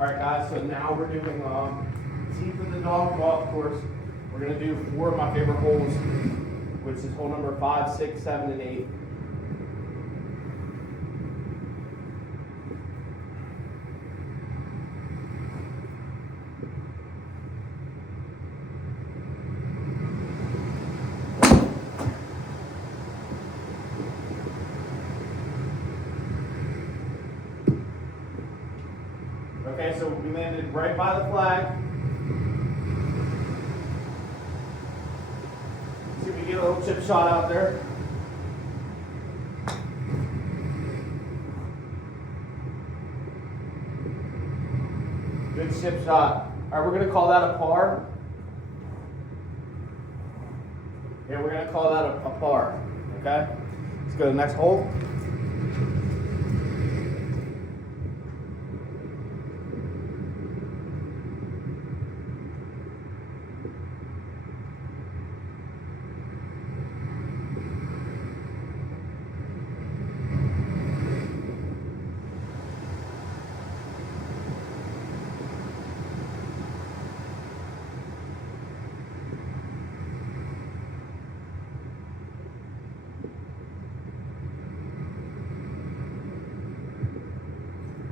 Alright guys, so now we're doing Teeth of the Dog golf course. We're going to do 4 of my favorite holes, which is hole number 5, 6, 7, and 8. Okay, so we landed right by the flag. See if we get a little chip shot out there. Good chip shot. All right, we're going to call that a par. Yeah, we're going to call that a par. Okay? Let's go to the next hole.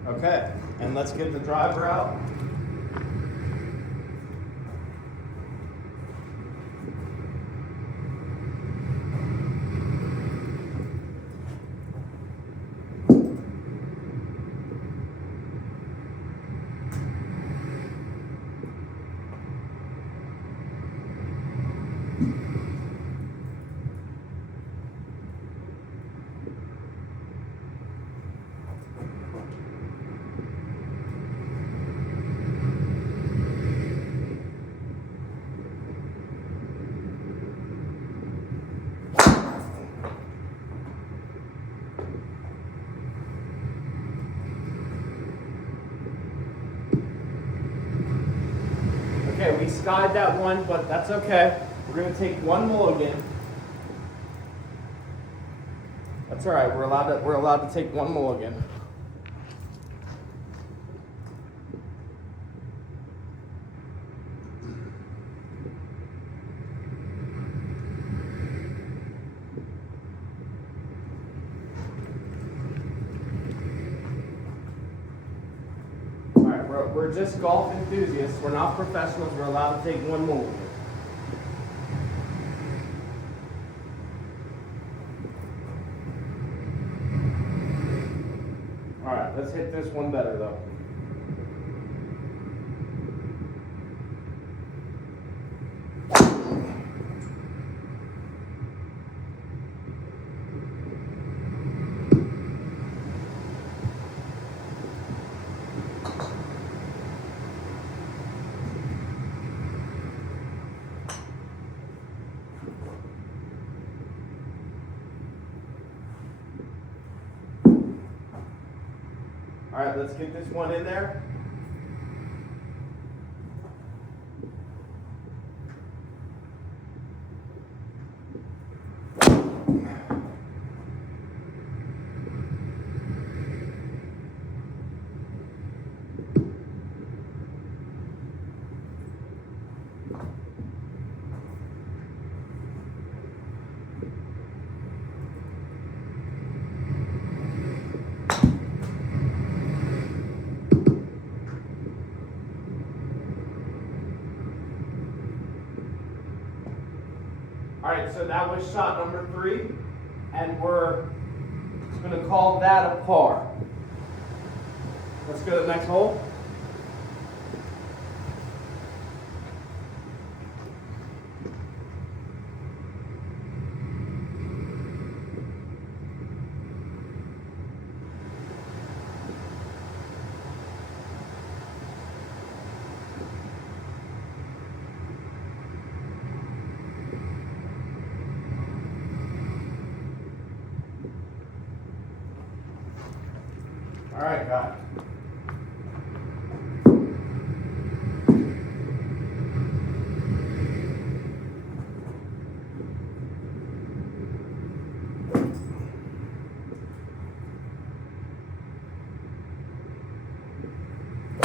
Okay, and let's get the driver out. Okay, we skied that one, but that's okay. We're going to take one mulligan. That's all right. We're allowed to take one mulligan. We're just golf enthusiasts. We're not professionals. We're allowed to take one mulligan. All right, let's hit this one better though. All right, let's get this one in there. All right, so that was shot number 3, and we're going to call that a par. Let's go to the next hole. All right, got it.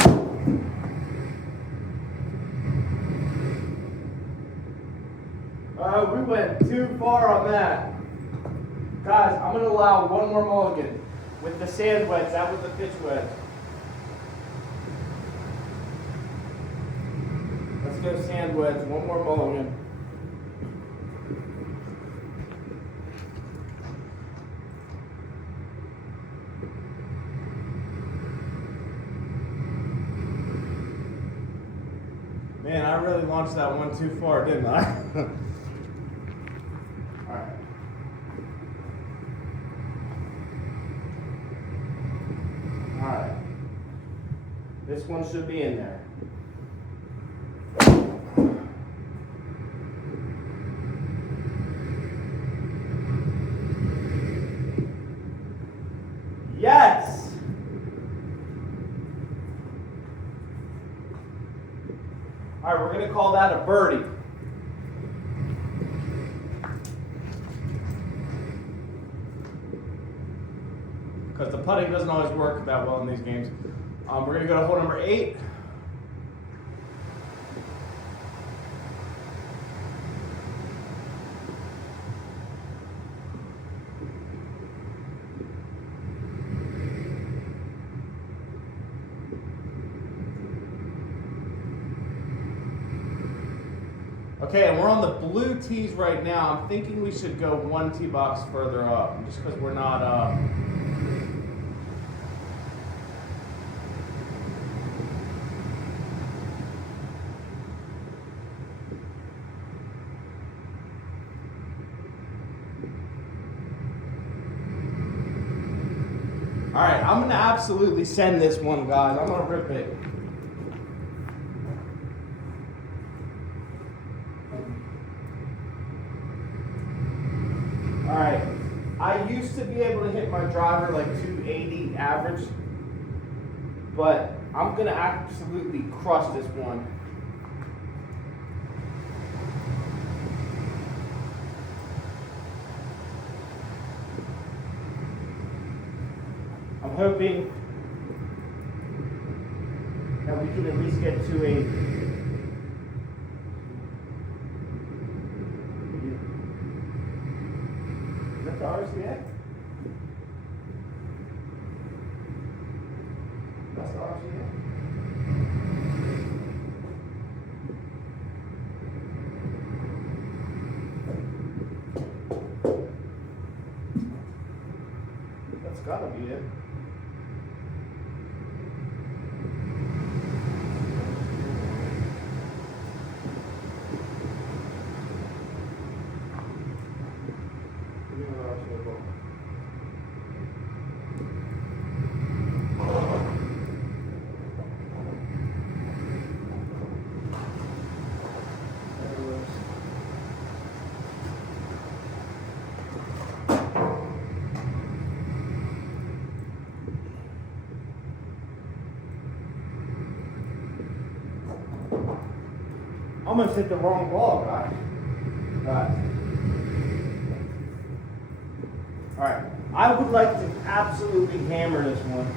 All We went too far on that. Guys, I'm going to allow one more mulligan with the sand wedge, not with the pitch wedge. Let's go sand wedge, one more mulligan. Man, I really launched that one too far, didn't I? Alright. Alright. This one should be in there. Yes! Alright, we're going to call that a birdie. Because the putting doesn't always work that well in these games. We're going to go to hole number 8. Okay, and we're on the blue tees right now. I'm thinking we should go one tee box further up, just because we're not Alright, I'm going to absolutely send this one, guys. I'm going to rip it. Alright, I used to be able to hit my driver like 280 average, but I'm going to absolutely crush this one. I'm hoping that we can at least get to a the RCA? That's the RCA? That's gotta be it. Almost hit the wrong ball, guys. Alright, I would like to absolutely hammer this one.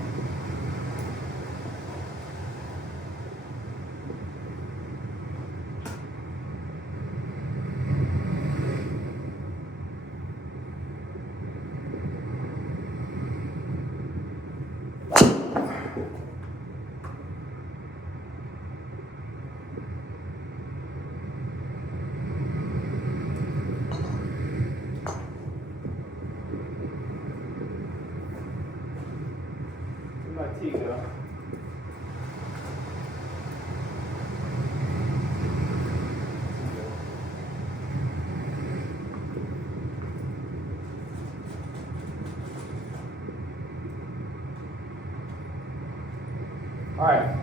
Go. All right,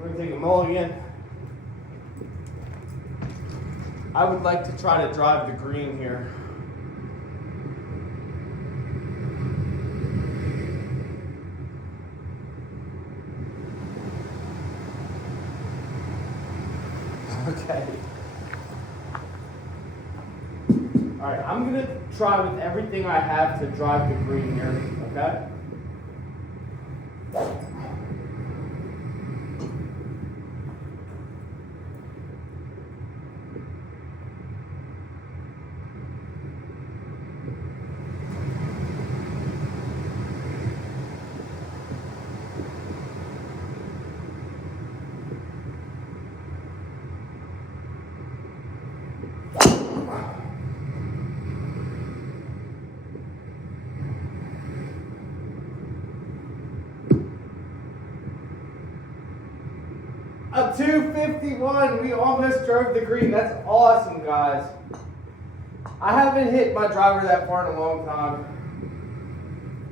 we're gonna take a mulligan. I would like to try to drive the green here. Okay. All right, I'm gonna try with everything I have to drive the green here, okay? A 251. We almost drove the green. That's awesome, guys. I haven't hit my driver that far in a long time.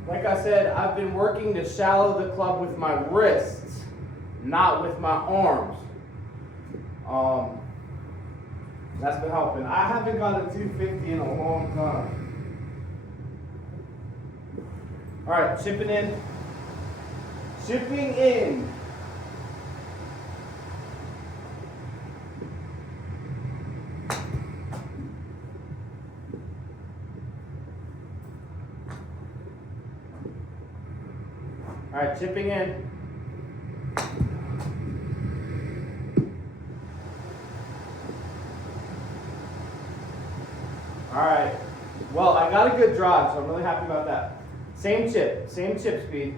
Like I said, I've been working to shallow the club with my wrists, not with my arms. That's been helping. I haven't got a 250 in a long time. All right, chipping in. Chipping in. All right, chipping in. All right. Well, I got a good drive, so I'm really happy about that. Same chip speed.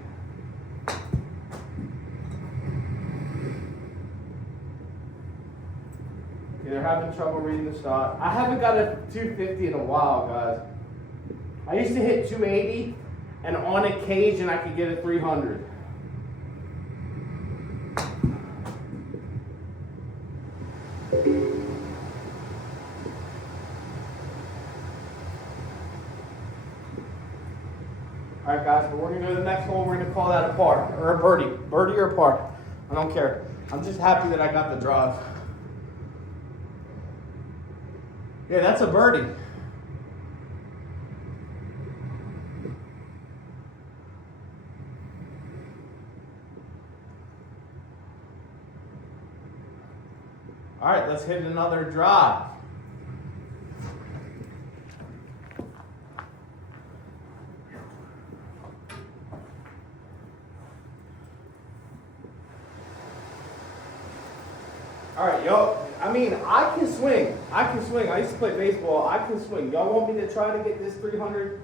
Okay, they're having trouble reading the shot. I haven't got a 250 in a while, guys. I used to hit 280, and on occasion I could get a 300. All right, guys, but we're going to go to the next hole. We're going to call that a par, or a birdie. Birdie or a par. I don't care. I'm just happy that I got the drive. Yeah, that's a birdie. All right, let's hit another drive. All right, yo. I mean, I can swing. I used to play baseball. I can swing. Y'all want me to try to get this 300?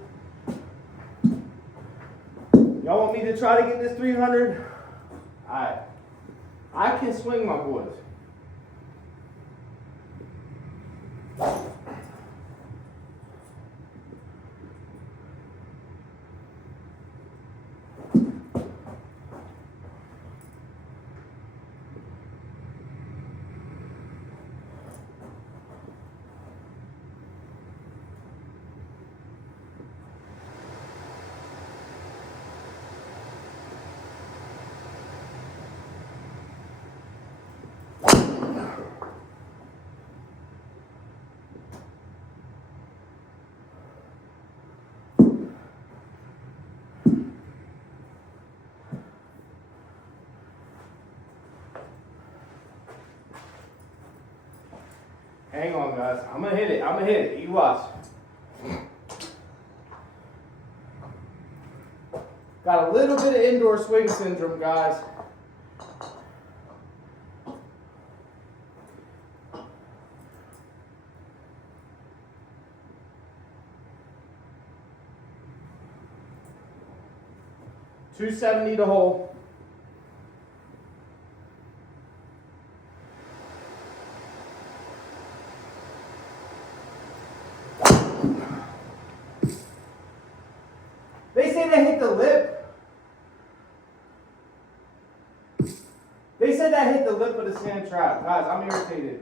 Y'all want me to try to get this 300? All right. I can swing, my boys. Hang on, guys. I'm going to hit it. You watch. Got a little bit of indoor swing syndrome, guys. .270 to hole. They say they hit the lip. They said that hit the lip of the sand trap. Guys, I'm irritated.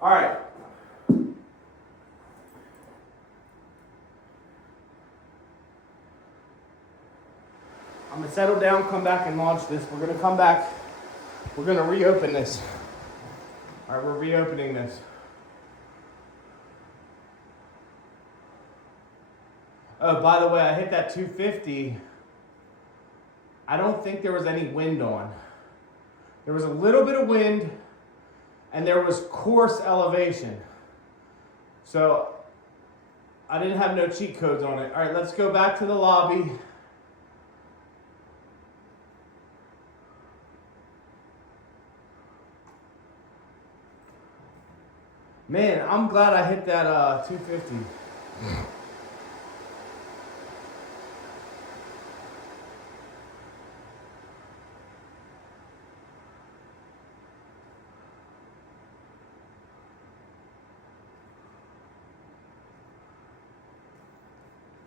All right. I'm going to settle down, come back, and launch this. We're going to come back. We're going to reopen this. All right, we're reopening this. Oh, by the way, I hit that 250. I don't think there was any wind on. There was a little bit of wind, and there was course elevation. So I didn't have no cheat codes on it. All right, let's go back to the lobby. Man, I'm glad I hit that 250.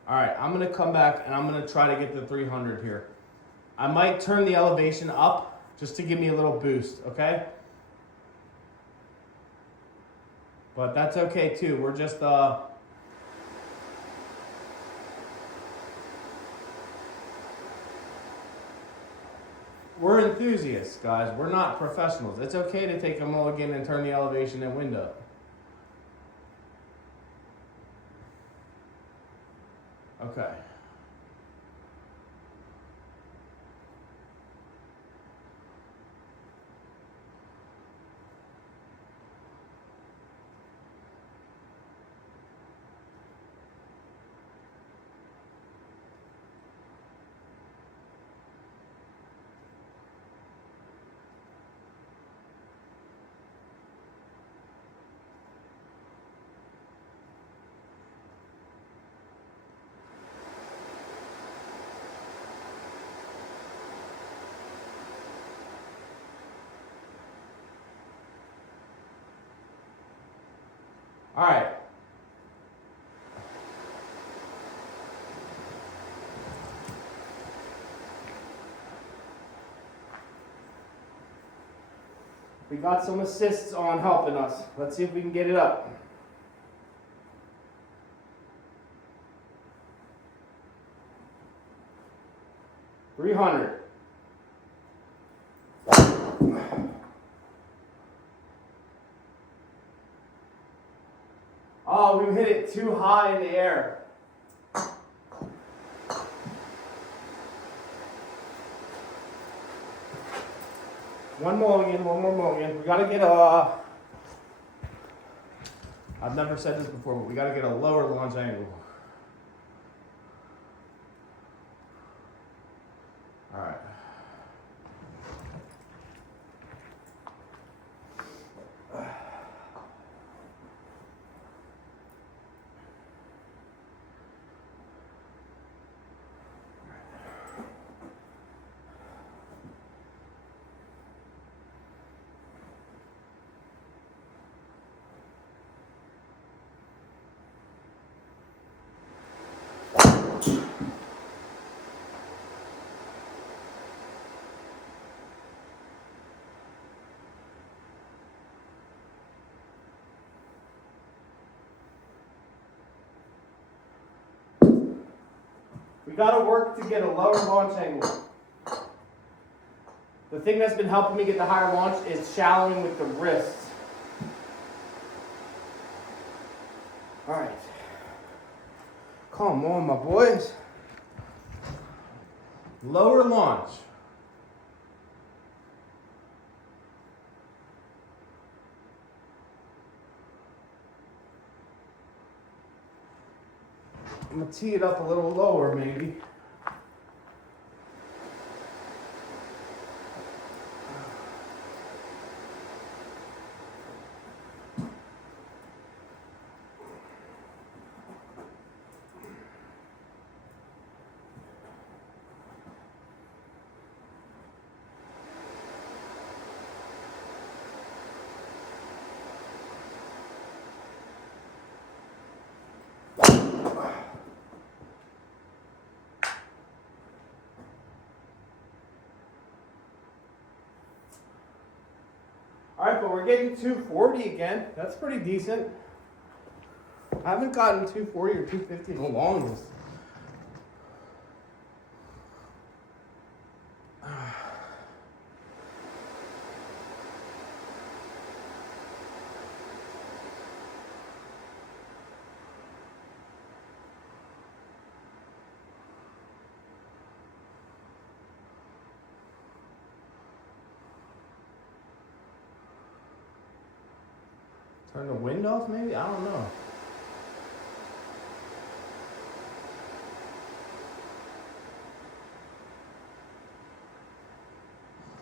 All right, I'm gonna come back and I'm gonna try to get the 300 here. I might turn the elevation up just to give me a little boost, okay? But that's okay too. We're just we're enthusiasts, guys. We're not professionals. It's okay to take a mulligan and turn the elevation and wind up. Okay. All right. We got some assists on helping us. Let's see if we can get it up. $300. Oh, we hit it too high in the air. One more mulligan. We gotta get I've never said this before, but we gotta get a lower launch angle. All right. We gotta work to get a lower launch angle. The thing that's been helping me get the higher launch is shallowing with the wrists. All right. Come on, my boys. Lower launch. I'm gonna tee it up a little lower, maybe. All right, but we're getting 240 again. That's pretty decent. I haven't gotten 240 or 250 in the longest. Turn the wind off, maybe? I don't know.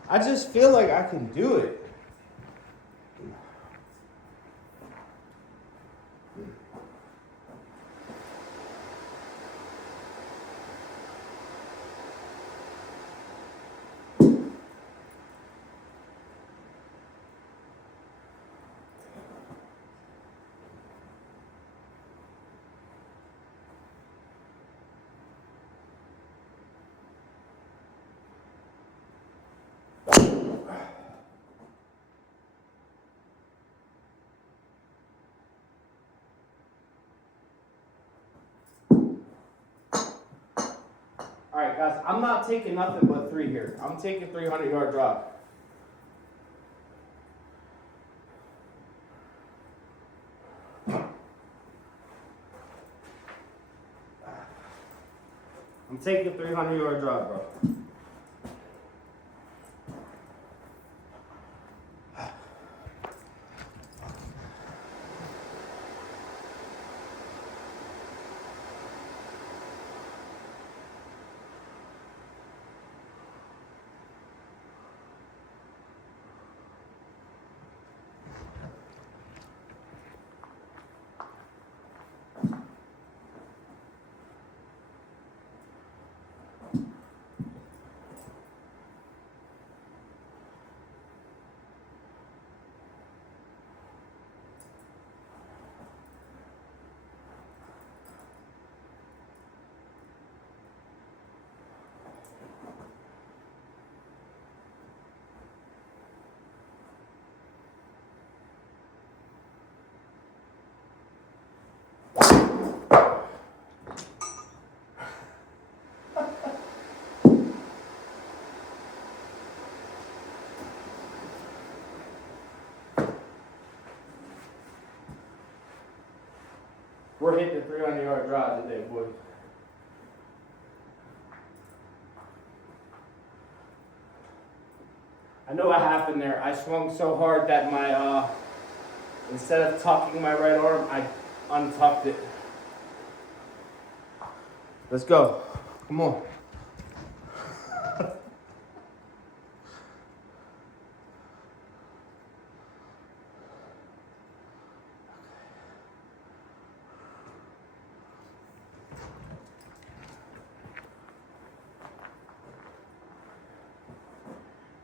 I just feel like I can do it. All right, guys, I'm not taking nothing but 3 here. I'm taking 300-yard drop. I'm taking 300-yard drop, bro. We're hitting the 300-yard drive today, boys. I know what happened there. I swung so hard that my, instead of tucking my right arm, I untucked it. Let's go. Come on.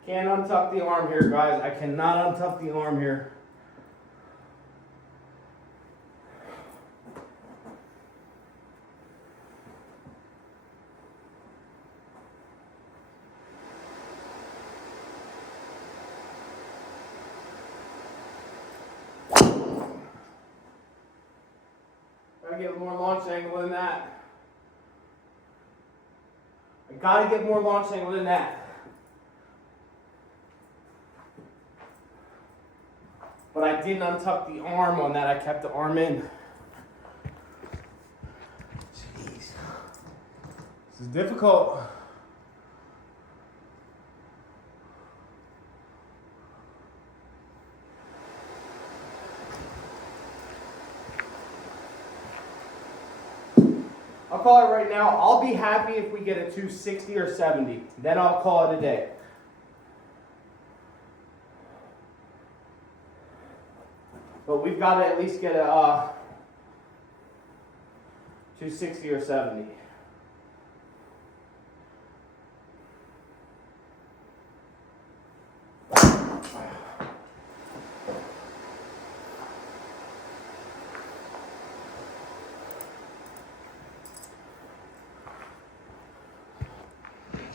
Can't untuck the arm here, guys. I cannot untuck the arm here. Gotta get more launch angle than that. I gotta get more launch angle than that. But I didn't untuck the arm on that. I kept the arm in. Jeez. This is difficult. I'll call it right now. I'll be happy if we get a 260 or 70. Then I'll call it a day. But we've got to at least get a 260 or 70.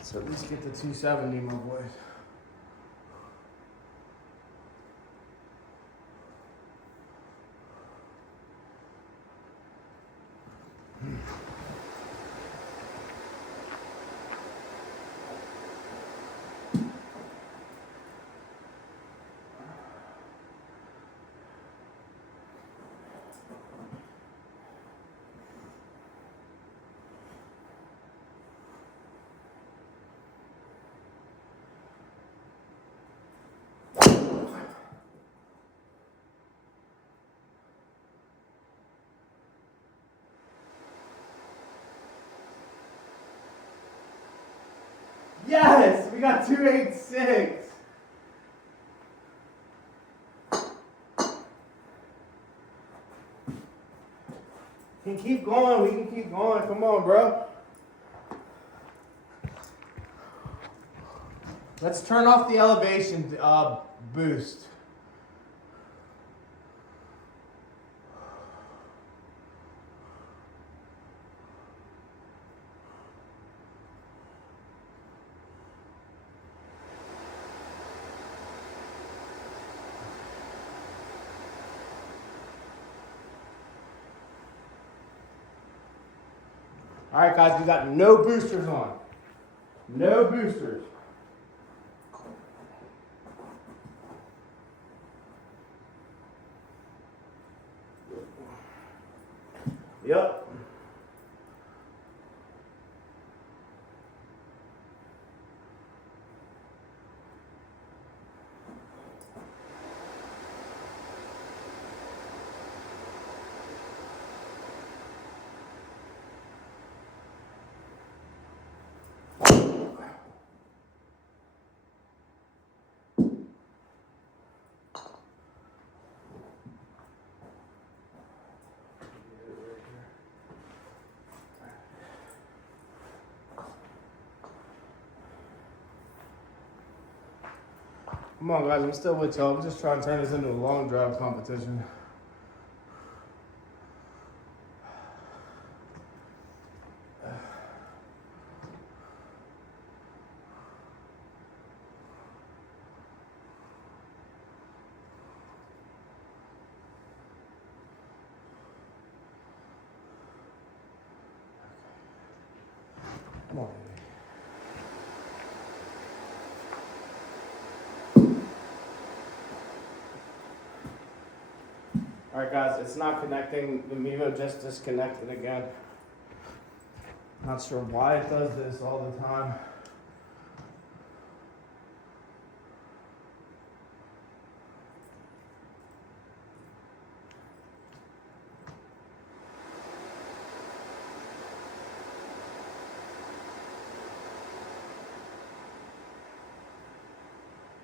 So at least get the 270, my boys. Yes, we got 286. We can keep going. We can keep going. Come on, bro. Let's turn off the elevation boost. All right, guys, we got no boosters on. No boosters. Yep. Come on, guys, I'm still with y'all. I'm just trying to turn this into a long drive competition. Come on. All right, guys, it's not connecting. The Mevo just disconnected again. Not sure why it does this all the time.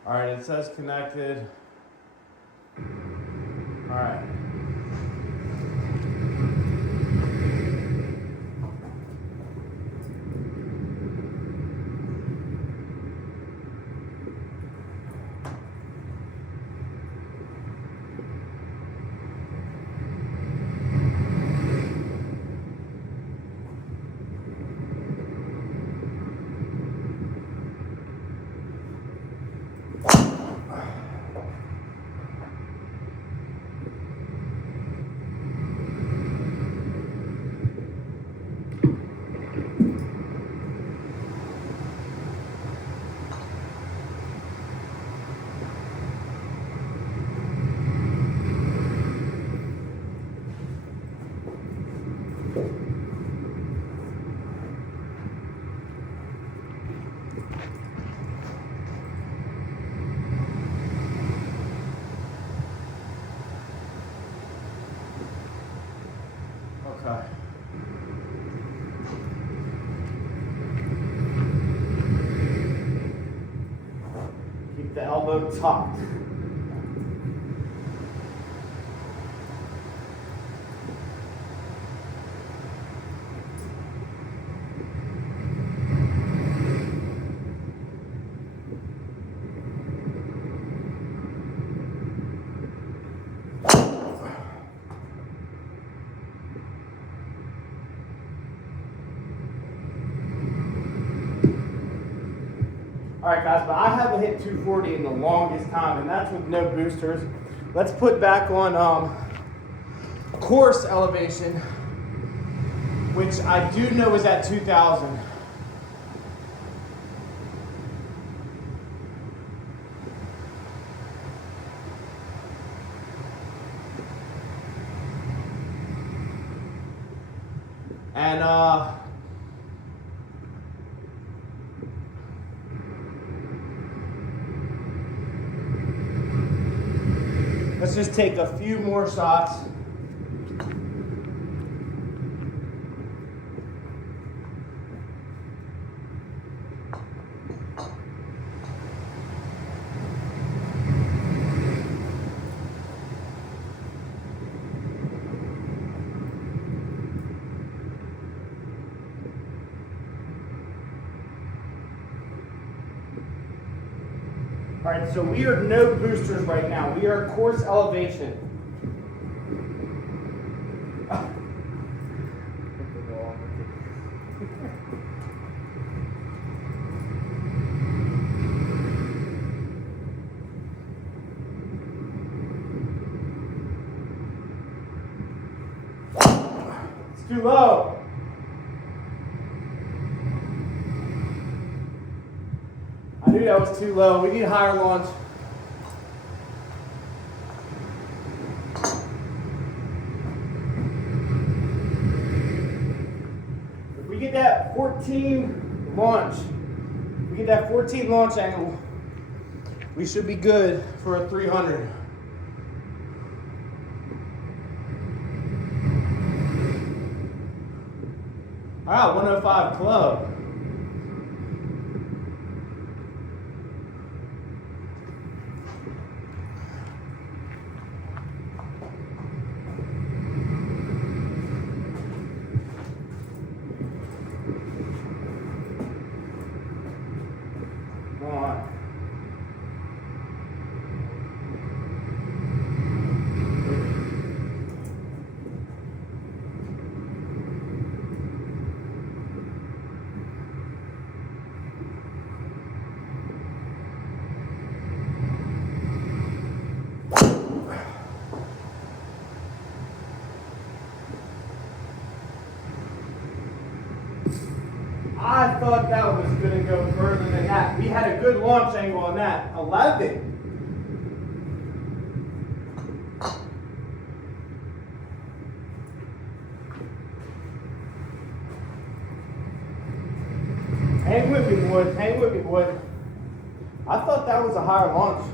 All right, it says connected. All right. Okay. Keep the elbow tucked. All right, guys, but I haven't hit 240 in the longest time, and that's with no boosters. Let's put back on course elevation, which I do know is at 2,000. And let's just take a few more shots. All right, so we are no boosters right now. We are course elevation. It's too low. I knew that was too low. We need higher launch. If we get that 14 launch, we get that 14 launch angle, we should be good for a 300. All right, 105 club. Come on. I thought that was going to go further than that. We had a good launch angle on that. 11. Hang with me, boy. Hang with me, boy. I thought that was a higher launch.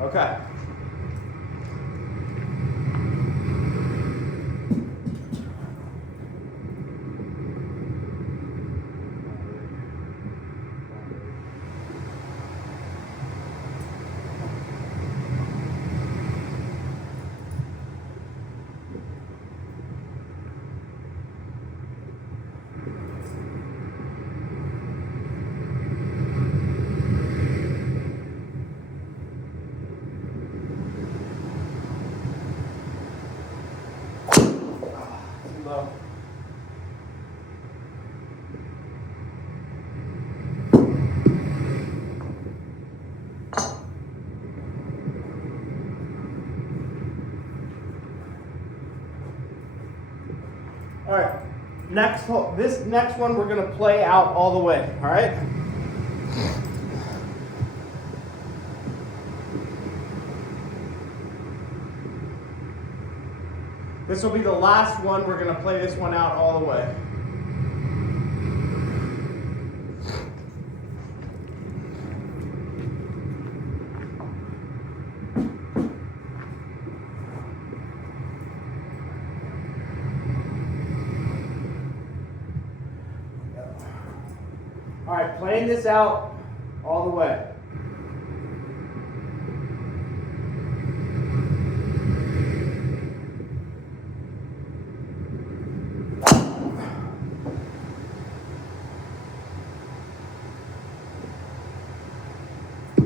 Okay. Low. All right, this next one we're gonna play out all the way, all right? This will be the last one. We're going to play this one out all the way. All right, playing this out all the way.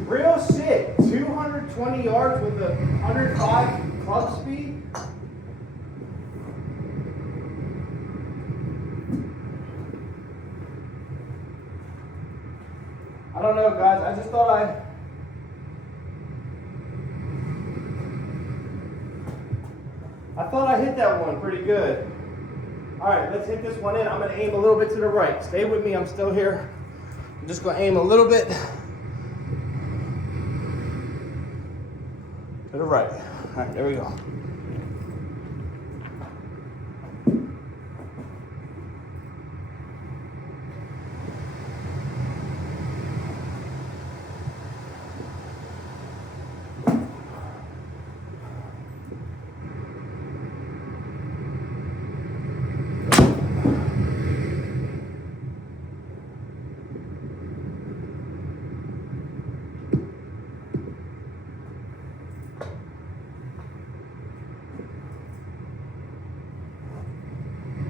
Real shit, 220 yards with a 105 club speed. I don't know, guys. I just thought I hit that one pretty good. All right, let's hit this one in. I'm going to aim a little bit to the right. Stay with me. I'm still here. I'm just going to aim a little bit to the right. All right, there we go.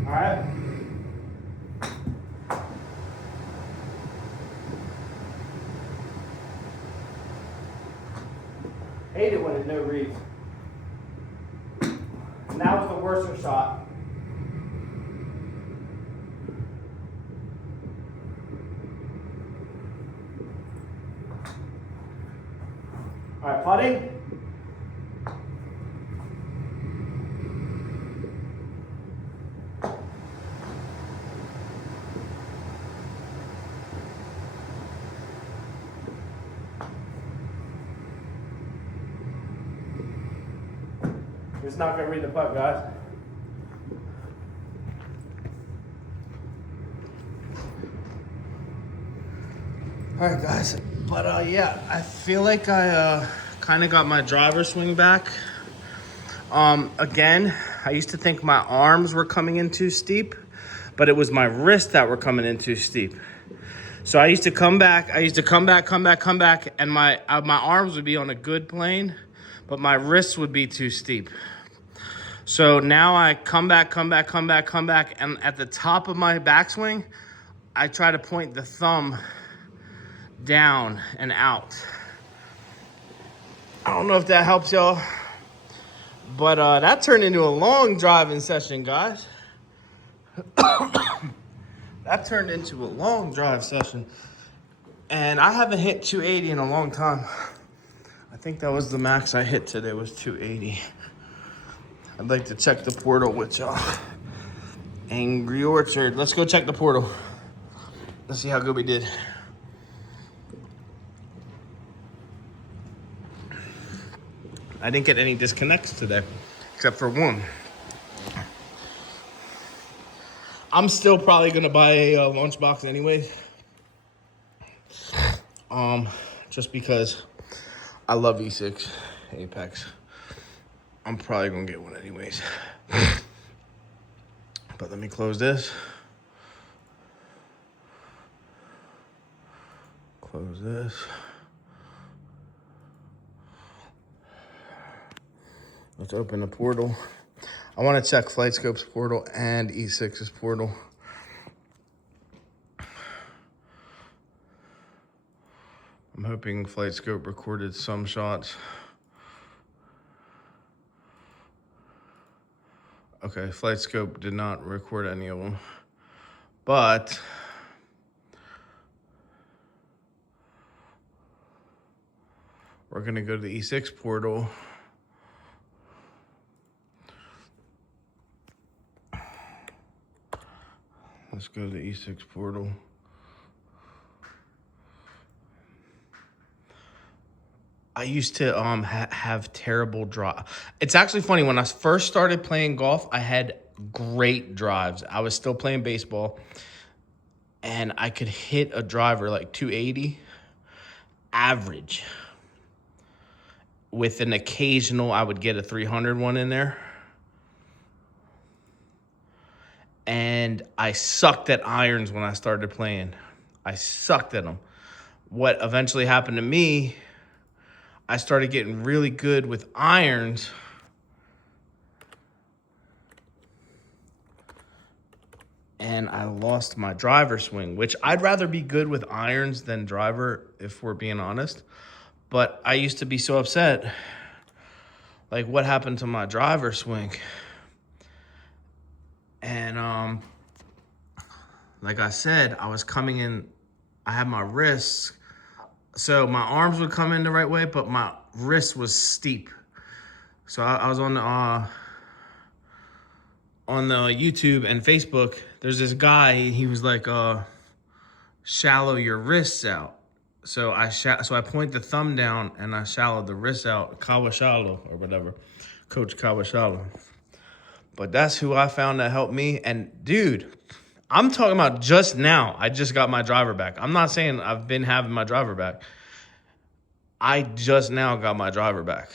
All right. Hate it when it no reads. And that was the worst shot. All right, putting. He's not gonna read the putt, guys. All right, guys. But yeah, I feel like I kind of got my driver swing back. Again, I used to think my arms were coming in too steep, but it was my wrists that were coming in too steep. So I used to come back, and my arms would be on a good plane, but my wrists would be too steep. So now I come back, and at the top of my backswing, I try to point the thumb down and out. I don't know if that helps y'all, but that turned into a long driving session, guys. That turned into a long drive session, and I haven't hit 280 in a long time. I think that was the max I hit today, was 280. I'd like to check the portal with y'all. Angry Orchard. Let's go check the portal. Let's see how good we did. I didn't get any disconnects today, except for one. I'm still probably gonna buy a lunchbox anyways. Just because I love E6 Apex. I'm probably gonna get one anyways. But let me close this. Close this. Let's open the portal. I want to check FlightScope's portal and E6's portal. I'm hoping FlightScope recorded some shots. Okay, FlightScope did not record any of them. But we're gonna go to the E6 portal. Let's go to the E6 portal. I used to have terrible drive. It's actually funny, when I first started playing golf, I had great drives. I was still playing baseball, and I could hit a driver like 280 average. With an occasional, I would get a 300 one in there. And I sucked at irons when I started playing. I sucked at them. What eventually happened to me, I started getting really good with irons. And I lost my driver swing, which I'd rather be good with irons than driver, if we're being honest. But I used to be so upset. Like, what happened to my driver swing? And like I said, I was coming in, I had my wrists, so my arms would come in the right way, but my wrist was steep. So I was on the YouTube and Facebook. There's this guy, he was like, shallow your wrists out. So I point the thumb down and I shallowed the wrists out, Kawashallow or whatever, Coach Kawashallow. But that's who I found that helped me. And dude, I'm talking about just now. I just got my driver back. I'm not saying I've been having my driver back. I just now got my driver back.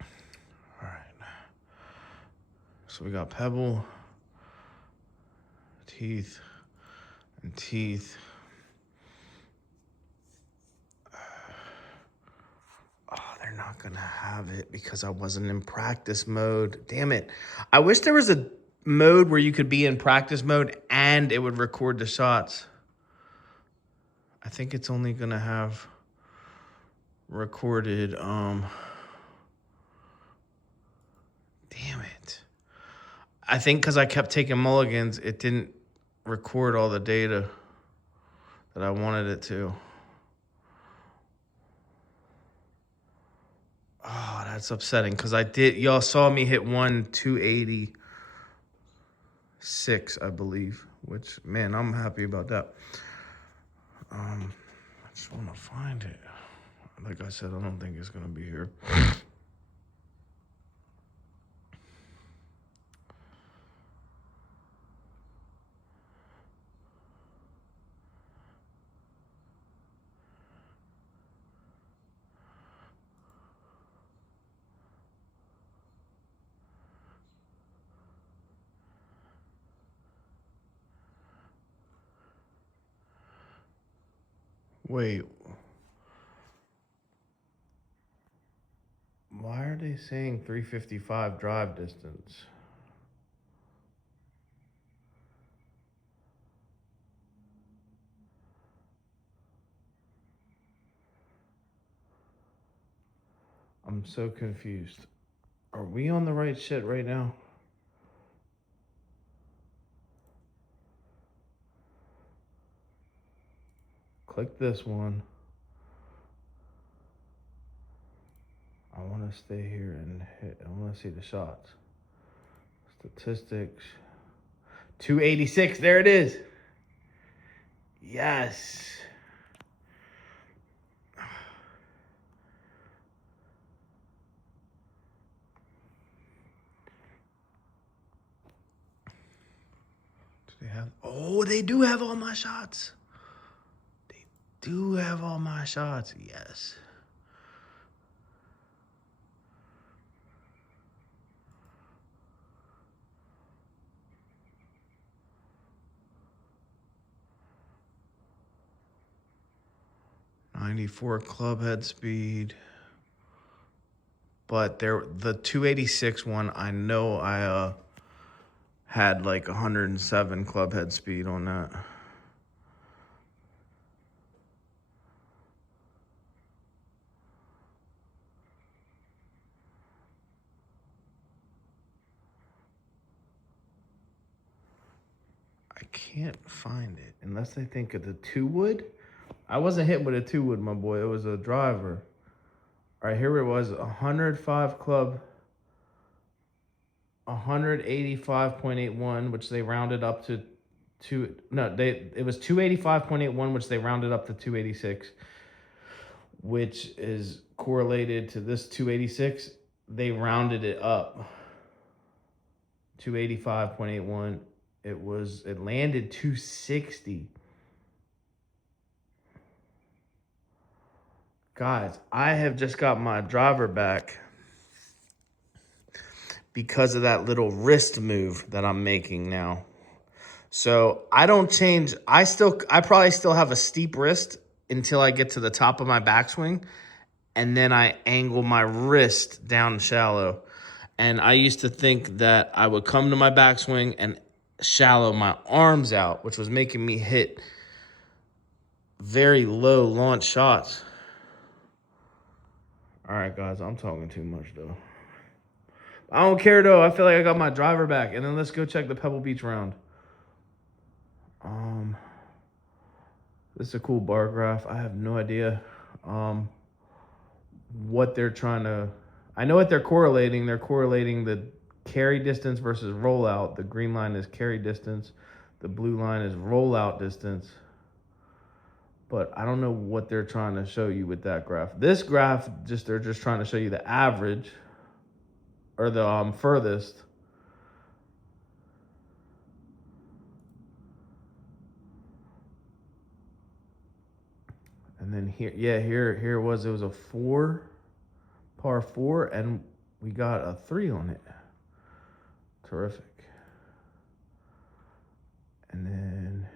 All right. So we got pebble, teeth, and teeth. They're not gonna have it because I wasn't in practice mode. Damn it. I wish there was a mode where you could be in practice mode and it would record the shots. I think it's only gonna have recorded, damn it. I think because I kept taking mulligans, it didn't record all the data. that I wanted it to. Oh, that's upsetting because y'all saw me hit 286, I believe, which, man, I'm happy about that. I just want to find it. Like I said, I don't think it's going to be here. Wait. Why are they saying 355 drive distance? I'm so confused. Are we on the right shit right now? Click this one. I want to stay here and hit. I want to see the shots. Statistics. 286. There it is. Yes. Do they have? Oh, they do have all my shots. They do have all my shots. Yes. .94 club head speed. But the 286 one, I know I had like 107 club head speed on that. I can't find it unless I think of the 2-wood. I wasn't hit with a 2-wood, my boy. It was a driver. All right, here it was, 105 club, 185.81, which they rounded up to it was 285.81, which they rounded up to 286, which is correlated to this 286. They rounded it up. 285.81. It landed 260. Guys, I have just got my driver back because of that little wrist move that I'm making now. So I don't change. I probably still have a steep wrist until I get to the top of my backswing, and then I angle my wrist down shallow. And I used to think that I would come to my backswing and shallow my arms out, which was making me hit very low launch shots. All right, guys, I'm talking too much, though. I don't care, though. I feel like I got my driver back. And then let's go check the Pebble Beach round. This is a cool bar graph. I have no idea what they're trying to... I know what they're correlating. They're correlating the carry distance versus rollout. The green line is carry distance. The blue line is rollout distance. But I don't know what they're trying to show you with that graph. This graph, they're just trying to show you the average or the furthest. And then here it was a 4, par 4, and we got a 3 on it. Terrific. And then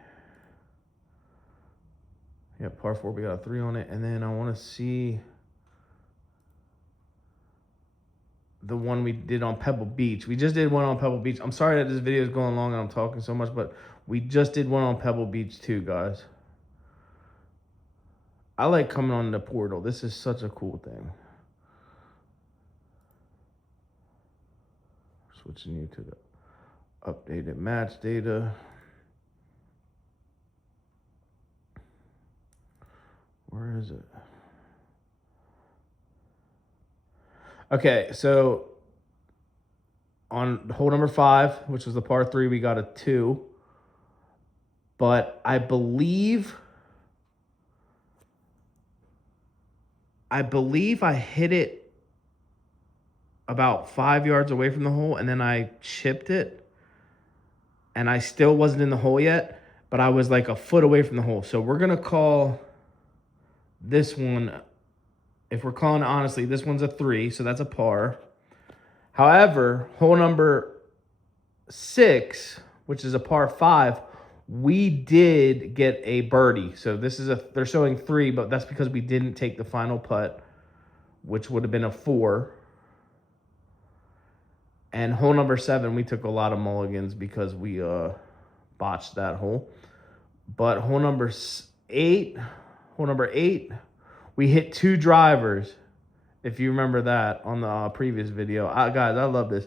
par 4, we got a 3 on it. And then I want to see the one we did on Pebble Beach. We just did one on Pebble Beach. I'm sorry that this video is going long and I'm talking so much, but we just did one on Pebble Beach too, guys. I like coming on the portal. This is such a cool thing. Switching you to the updated match data. is it? Okay, so on hole number 5, which was the par 3, we got a 2. But I believe I hit it about 5 yards away from the hole, and then I chipped it, and I still wasn't in the hole yet, but I was like a foot away from the hole. So we're going to call this one, if we're calling it honestly, this one's a 3, so that's a par. However, hole number 6, which is a par 5, we did get a birdie. So this is they're showing 3, but that's because we didn't take the final putt, which would have been a 4. And hole number 7, we took a lot of mulligans because we botched that hole. But hole number 8, we hit 2 drivers, if you remember that on the previous video. Guys, I love this.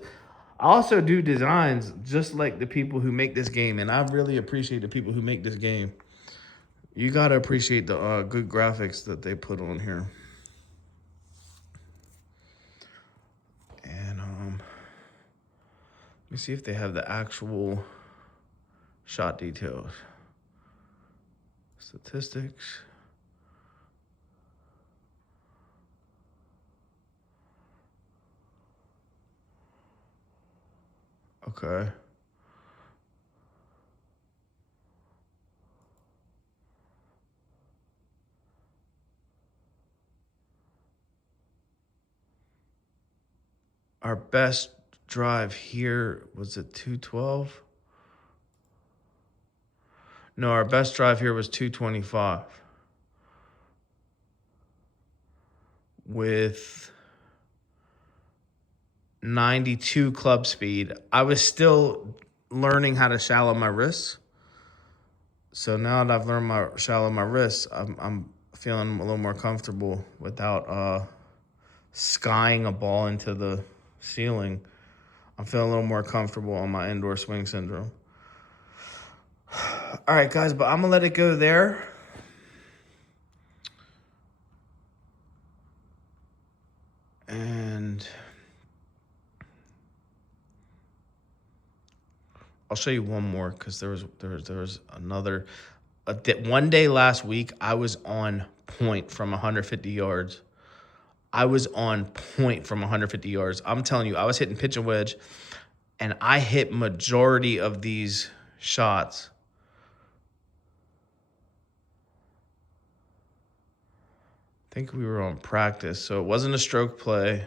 I also do designs just like the people who make this game, and I really appreciate the people who make this game. You got to appreciate the good graphics that they put on here. And let me see if they have the actual shot details. Statistics. Okay. Our best drive here was at 212. No, our best drive here was 225 with 92 club speed. I was still learning how to shallow my wrists. So now that I've learned my shallow my wrists, I'm feeling a little more comfortable without skying a ball into the ceiling. I'm feeling a little more comfortable on my indoor swing syndrome. All right, guys, but I'm going to let it go there. And I'll show you one more because there was another. One day last week, I was on point from 150 yards. I'm telling you, I was hitting pitch and wedge, and I hit majority of these shots. I think we were on practice, so it wasn't a stroke play.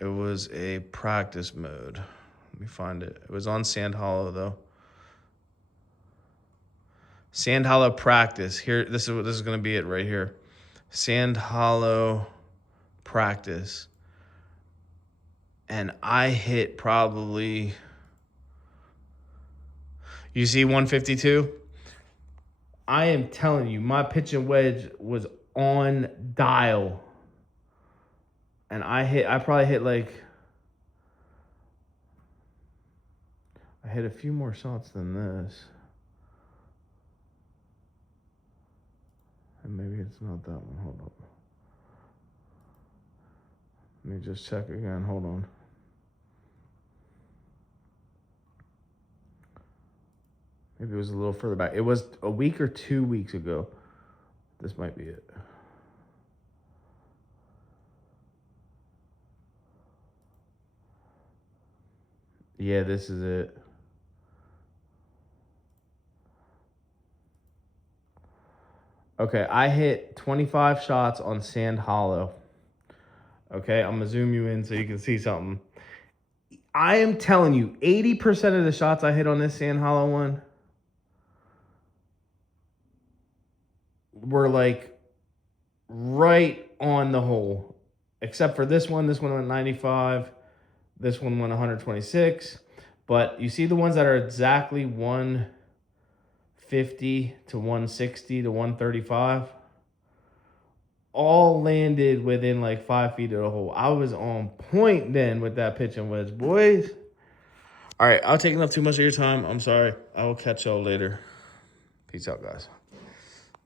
It was a practice mode. Let me find it. It was on Sand Hollow, though. Sand Hollow practice. Here, this is going to be it right here. Sand Hollow practice. And I hit probably, you see 152? I am telling you, my pitch and wedge was on dial. And I probably hit I hit a few more shots than this. And maybe it's not that one. Hold on. Let me just check again. Hold on. Maybe it was a little further back. It was a week or 2 weeks ago. This might be it. Yeah, this is it. Okay, I hit 25 shots on Sand Hollow. Okay, I'm gonna zoom you in so you can see something. I am telling you, 80% of the shots I hit on this Sand Hollow one were like right on the hole. Except for this one. This one went 95. This one went 126. But you see the ones that are exactly 150 to 160 to 135? All landed within like 5 feet of the hole. I was on point then with that pitch and wedge, boys. All right, I'll take enough too much of your time. I'm sorry. I will catch y'all later. Peace out, guys.